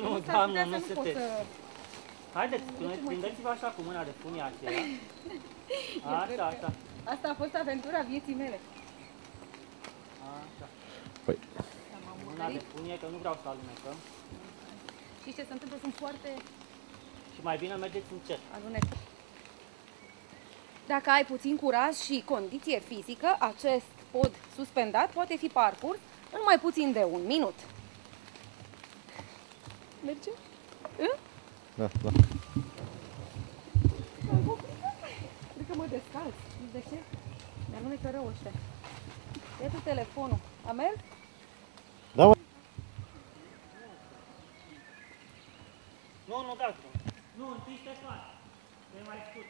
Nu, doamnă, nu sunteți. Haideți, prindeți-vă așa cu mâna de funie aceea. Așa, așa. Asta a fost aventura vieții mele. Așa. Păi. Mâna de funie, că nu vreau să alunecăm. Știți ce se întâmplă? Sunt foarte... Și mai bine mergeți încet. Alunecăm. Dacă ai puțin curaj și condiție fizică, acest pod suspendat poate fi parcurs în mai puțin de 1 minut. Merge? Da, da. Cred că mă descalț. De ce? Mi-alunecă rău ăștia. Ia tu telefonul. A mers? Da, mă. Nu, dați-o. Nu, întâi Ștefan. E mai scurt.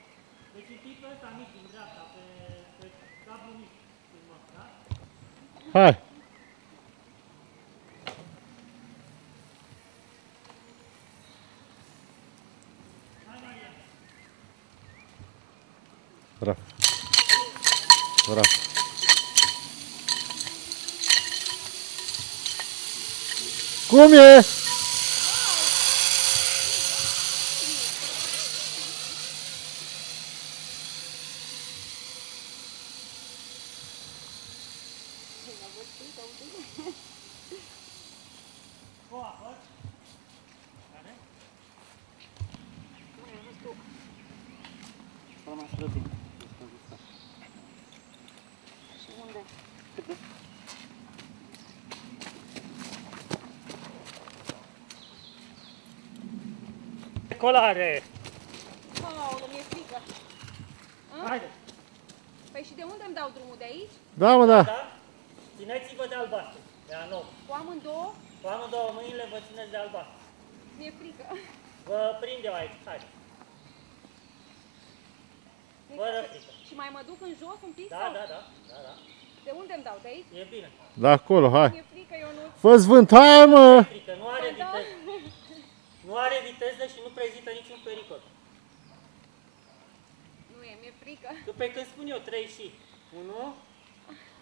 Deci întâi pe ăsta mic, în dreapta, pe cablu mic. Da? Hai. Bravo. Bravo. Cum e? Decolare! Aoleu, mi-e frică. Haide! Păi și de unde îmi dau drumul? De aici? Da, mă, da. Da? Țineți-vă de albastru, de anou. Cu amândouă? Cu amândouă mâinile vă țineți de albastru. Mi-e frică. Vă prinde eu aici, haide. Fără frică. Și mai mă duc în jos un pic? Da, sau? da, da, da, da. De unde îmi dau? De aici? E bine. Da, acolo, hai. Mi-e frică, eu nu... Fă-ți vânt, hai, mă. Frică, nu are viteză. Nu are viteză și nu prezintă niciun pericol. Nu e, mi-e frică. Tu pe când spun eu 3 și 1,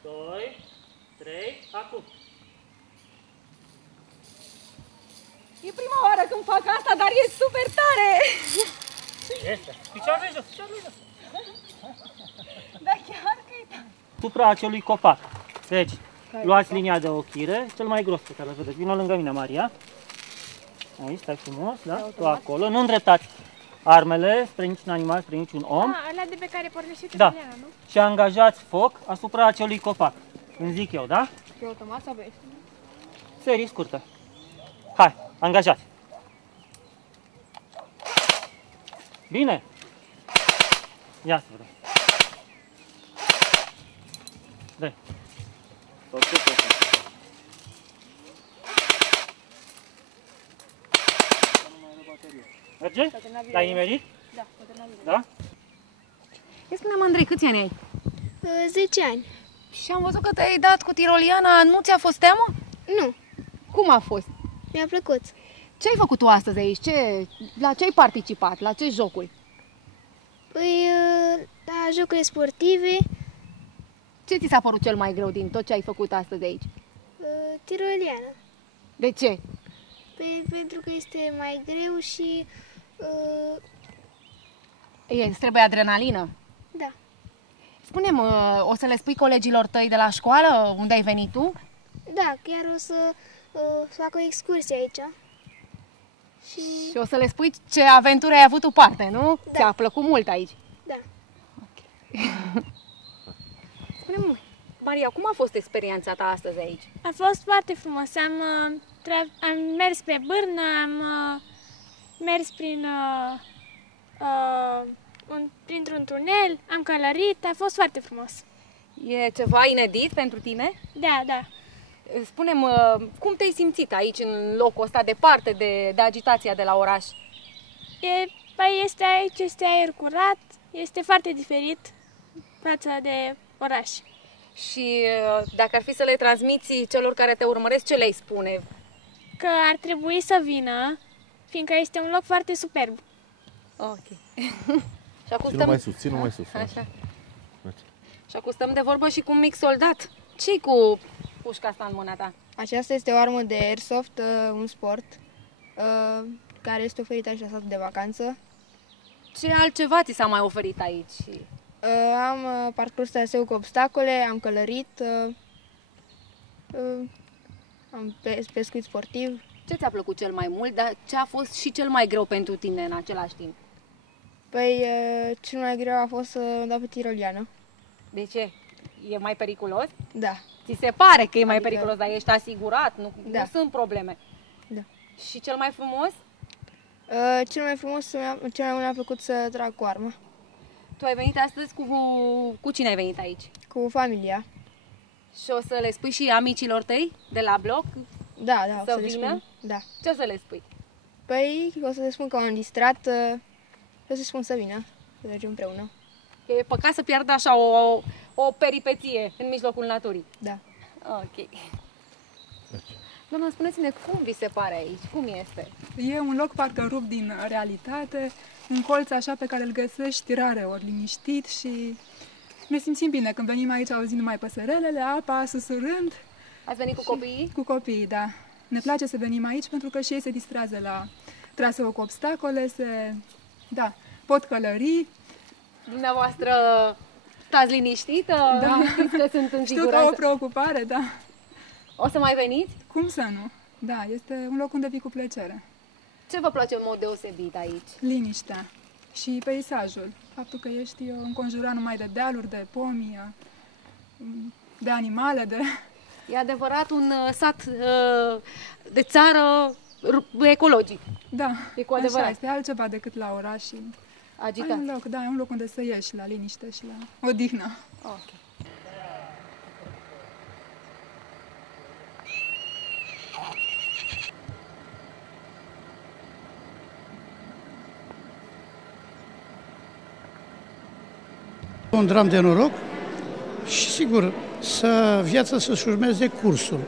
2, 3, acum. E prima oară când fac asta, dar e super tare! Este. Picioarele jos, picioarele jos. Da, chiar că e tare. Supra acelui copac. Deci, luați linia de ochire, cel mai gros pe care îl vedeți. Vino lângă mine, Maria. Aici, stai frumos, da? Tu acolo. Nu îndreptați armele spre niciun animal, spre niciun om. Ăla de pe care pornește Da. Tăpăleana, nu? Și angajați foc asupra acelui copac. Când zic eu, da? E automat sau vezi? Serii scurtă. Hai, angajați. Bine? Ia să vedem. Dai. Merge? L-ai nimerit? Da, Da? Ia spune-mă, Andrei, câți ani ai? 10 ani. Și am văzut că te-ai dat cu tiroliana, nu ți-a fost teamă? Nu, Cum a fost? mi-a plăcut. Ce ai făcut tu astăzi aici? La ce ai participat? La ce jocuri? Păi, la jocuri sportive, Ce ți s-a părut cel mai greu din tot ce ai făcut astăzi aici? tiroliana. De ce? Păi, pentru că este mai greu și, Îți trebuie adrenalină. da, Spune-mi, o să le spui colegilor tăi de la școală unde ai venit tu? da, chiar o să fac o excursie aici. Și, Și o să le spui ce aventură ai avut tu parte, nu? Da. Ți-a plăcut mult aici. da. Spune-mi, Maria, cum a fost experiența ta astăzi aici? A fost foarte frumos. Am mers pe bârnă, am mers printr-un tunel, am călărit, a fost foarte frumos. E ceva inedit pentru tine? Da, da. Spune-mi, cum te-ai simțit aici, în locul ăsta, departe de agitația de la oraș? Păi este aer curat, este foarte diferit față de oraș. Și dacă ar fi să le transmiți celor care te urmăresc, ce le-ai spune? Că ar trebui să vină, fiindcă este un loc foarte superb. Ok. Și acum Ține mai sus, ține mai sus. Așa. Și acum stăm de vorbă și cu un mic soldat. Ce-i cu pușca asta în mâna ta? Aceasta este o armă de airsoft, un sport. care este oferită aici la statul de vacanță. Ce altceva ți s-a mai oferit aici? Am parcurs traseul cu obstacole, am călărit, am pescuit sportiv. Ce ți-a plăcut cel mai mult, dar ce a fost și cel mai greu pentru tine în același timp? Păi, cel mai greu a fost să dau pe tiroliană. De ce? E mai periculos? Da, Ți se pare că e mai Adică- periculos, dar ești asigurat, nu Da. sunt probleme. Da. Și cel mai frumos? Cel mai frumos, cel mai mult mi-a plăcut să trag cu armă, Tu ai venit astăzi cu cine ai venit aici? cu familia. Și o să le spui și amicilor tăi de la bloc? Da, Să o să le vină? spun. Da. Ce o să le spui? Păi, o să le spun că m-am distrat, o să spun să vină, să mergem împreună. Că e păcat să piardă așa o peripeție în mijlocul naturii. Da. Ok. Doamna, spuneți-ne cum vi se pare aici? Cum este? E un loc parcă rupt din realitate, un colț așa pe care îl găsești rare ori liniștit și ne simțim bine când venim aici auzind numai păsărelele, apa, susurând. Ați venit cu copiii? Cu copiii, da. Ne place să venim aici pentru că și ei se distrează la traseu cu obstacole, pot călări. Dumneavoastră stați liniștită? Da. Știți că sunt în Știu că o siguranță? preocupare, da. O să mai veniți? Cum să nu? Da, este un loc unde vii cu plăcere. Ce vă place în mod deosebit aici? Liniștea și peisajul. Faptul că ești înconjurat numai de dealuri, de pomi, de animale, de... E adevărat un sat de țară ecologic. Da, E cu adevărat. așa este, altceva decât la oraș și... Agitat. Ai un loc, da, e un loc unde să ieși la liniște și la odihnă. Ok. Un dram de noroc și, sigur, viața să-și urmeze cursul.